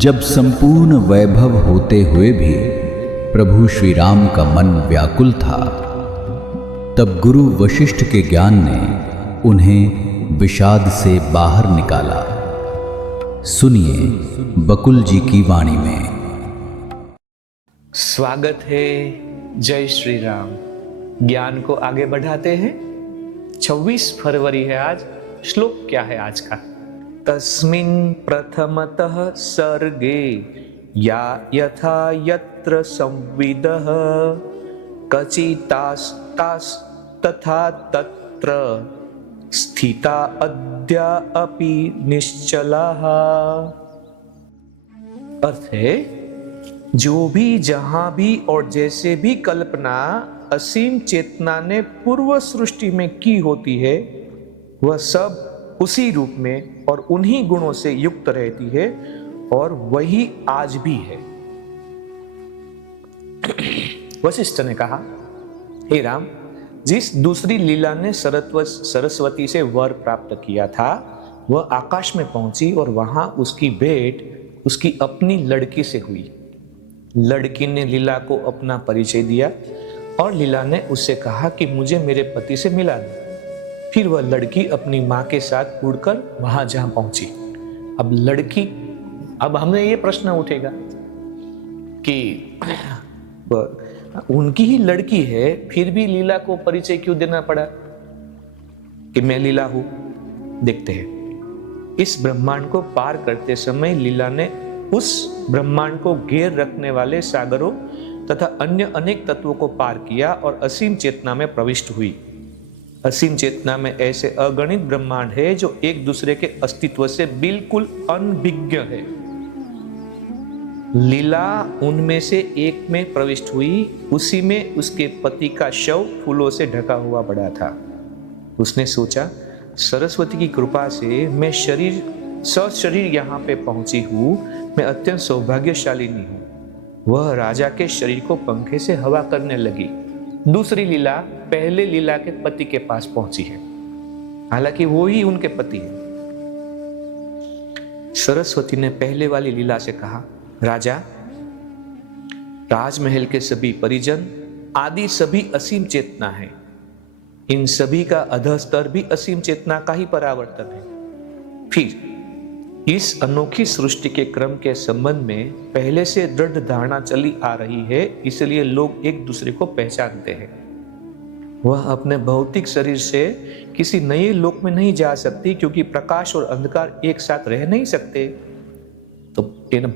जब संपूर्ण वैभव होते हुए भी प्रभु श्री राम का मन व्याकुल था, तब गुरु वशिष्ठ के ज्ञान ने उन्हें विषाद से बाहर निकाला। सुनिए बकुल जी की वाणी में। स्वागत है। जय श्री राम। ज्ञान को आगे बढ़ाते हैं। 26 फरवरी है आज। श्लोक क्या है आज का? तस्मिन् प्रथमतः सर्गे या यथा यत्र संविदः कचितास्तास् तथा तत्र स्थिता अद्य अपि निश्चलाः। अर्थ है, जो भी जहां भी और जैसे भी कल्पना असीम चेतना ने पूर्व सृष्टि में की होती है, वह सब उसी रूप में और उन्हीं गुणों से युक्त रहती है और वही आज भी है। वशिष्ठ ने कहा, हे राम, जिस दूसरी लीला ने सरस्वती से वर प्राप्त किया था, वह आकाश में पहुंची और वहां उसकी भेंट उसकी अपनी लड़की से हुई। लड़की ने लीला को अपना परिचय दिया और लीला ने उससे कहा कि मुझे मेरे पति से मिला दे। फिर वह लड़की अपनी मां के साथ उड़कर वहां जहां पहुंची। अब हमें ये प्रश्न उठेगा कि उनकी ही लड़की है, फिर भी लीला को परिचय क्यों देना पड़ा कि मैं लीला हूं? देखते हैं। इस ब्रह्मांड को पार करते समय लीला ने उस ब्रह्मांड को घेर रखने वाले सागरों तथा अन्य अनेक तत्वों को पार किया और असीम चेतना में प्रविष्ट हुई। असीम चेतना में ऐसे अगणित ब्रह्मांड है जो एक दूसरे के अस्तित्व से बिल्कुल अनभिज्ञ है। लीला उनमें से एक में प्रविष्ट हुई। उसी में उसके पति का शव फूलों से ढका हुआ पड़ा था। उसने सोचा, सरस्वती की कृपा से मैं सशरीर यहाँ पे पहुंची हूँ। मैं अत्यंत सौभाग्यशालिनी हूँ। वह राजा के शरीर को पंखे से हवा करने लगी। दूसरी लीला पहले लीला के पति के पास पहुंची है, हालांकि वो ही उनके पति है। सरस्वती ने पहले वाली लीला से कहा, राजा, राजमहल के सभी परिजन आदि सभी असीम चेतना है। इन सभी का अधस्तर भी असीम चेतना का ही परावर्तन है। फिर इस अनोखी सृष्टि के क्रम के संबंध में पहले से दृढ़ धारणा चली आ रही है, इसलिए लोग एक दूसरे को पहचानते हैं। वह अपने भौतिक शरीर से किसी नए लोक में नहीं जा सकती, क्योंकि प्रकाश और अंधकार एक साथ रह नहीं सकते। तो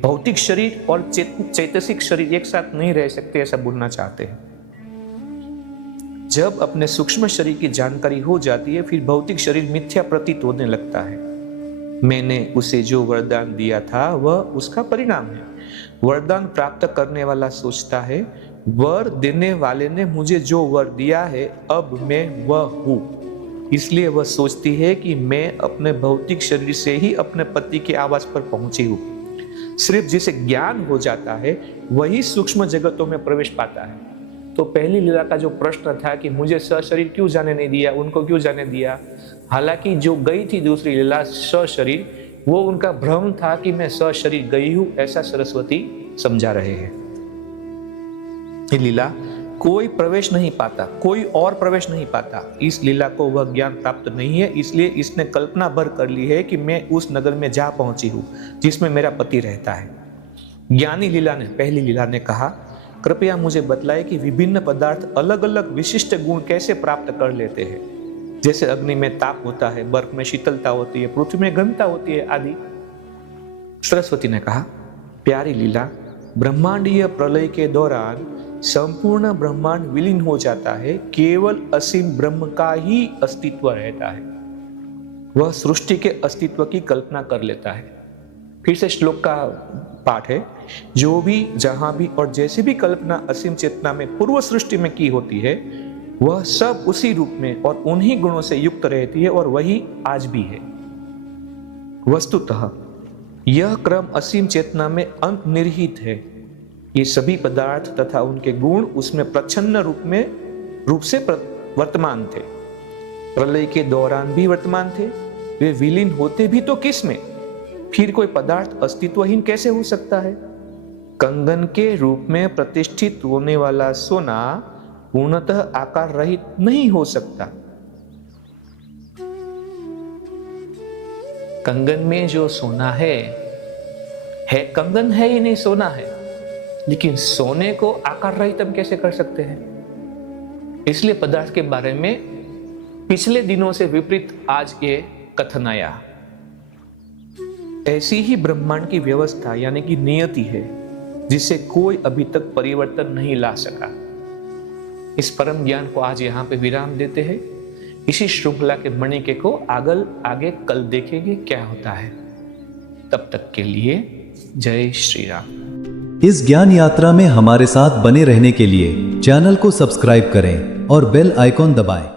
भौतिक शरीर और चैतसिक शरीर एक साथ नहीं रह सकते, ऐसा बोलना चाहते हैं। जब अपने सूक्ष्म शरीर की जानकारी हो जाती है, फिर भौतिक शरीर मिथ्या प्रतीत होने लगता है। मैंने उसे जो वरदान दिया था वह उसका परिणाम है। वरदान प्राप्त करने वाला सोचता है, वर देने वाले ने मुझे जो वर दिया है अब मैं वह हूं। इसलिए वह सोचती है कि मैं अपने भौतिक शरीर से ही अपने पति के आवास पर पहुंची हूं। सिर्फ जिसे ज्ञान हो जाता है वही सूक्ष्म जगतों में प्रवेश पाता है। तो पहली लीला का जो प्रश्न था कि मुझे सशरीर क्यों जाने नहीं दिया, उनको क्यों जाने दिया, हालांकि जो गई थी दूसरी लीला सशरीर, वो उनका भ्रम था कि मैं सशरीर गई हूं, ऐसा सरस्वती समझा रहे हैं। ये लीला कोई प्रवेश नहीं पाता, कोई और प्रवेश नहीं पाता। इस लीला को वह ज्ञान प्राप्त नहीं है, इसलिए इसने कल्पना भर कर ली है कि मैं उस नगर में जा पहुंची हूं जिसमें मेरा पति रहता है। ज्ञानी लीला ने, पहली लीला ने कहा, कृपया मुझे बतलाए कि विभिन्न पदार्थ अलग अलग विशिष्ट गुण कैसे प्राप्त कर लेते हैं। जैसे अग्नि में ताप होता है, बर्फ में शीतलता होती है, पृथ्वी में घनता होती है आदि। सरस्वती ने कहा, प्यारी लीला, ब्रह्मांडीय प्रलय के दौरान संपूर्ण ब्रह्मांड विलीन हो जाता है, केवल असीम ब्रह्म का ही अस्तित्व रहता है। वह सृष्टि के अस्तित्व की कल्पना कर लेता है। फिर से श्लोक का पाठ है, जो भी जहां भी और जैसी भी कल्पना असीम चेतना में पूर्व सृष्टि में की होती है, वह सब उसी रूप में और उन्हीं गुणों से युक्त रहती है और वही आज भी है। वस्तुतः यह क्रम असीम चेतना में अंतर्निहित है। ये सभी पदार्थ तथा उनके गुण उसमें प्रच्छन्न रूप से वर्तमान थे। प्रलय के दौरान भी वर्तमान थे। वे विलीन होते भी तो किस में? फिर कोई पदार्थ अस्तित्वहीन कैसे हो सकता है? कंगन के रूप में प्रतिष्ठित होने वाला सोना पूर्णतः आकार रहित नहीं हो सकता। कंगन में जो सोना है कंगन है ही नहीं, सोना है। लेकिन सोने को आकार रहित हम कैसे कर सकते हैं? इसलिए पदार्थ के बारे में पिछले दिनों से विपरीत आज ये कथन आया। ऐसी ही ब्रह्मांड की व्यवस्था यानी कि नियति है, जिसे कोई अभी तक परिवर्तन नहीं ला सका। इस परम ज्ञान को आज यहाँ पे विराम देते हैं। इसी श्रृंखला के मणिके को आगे कल देखेंगे क्या होता है। तब तक के लिए जय श्री राम। इस ज्ञान यात्रा में हमारे साथ बने रहने के लिए चैनल को सब्सक्राइब करें और बेल आइकॉन दबाएं।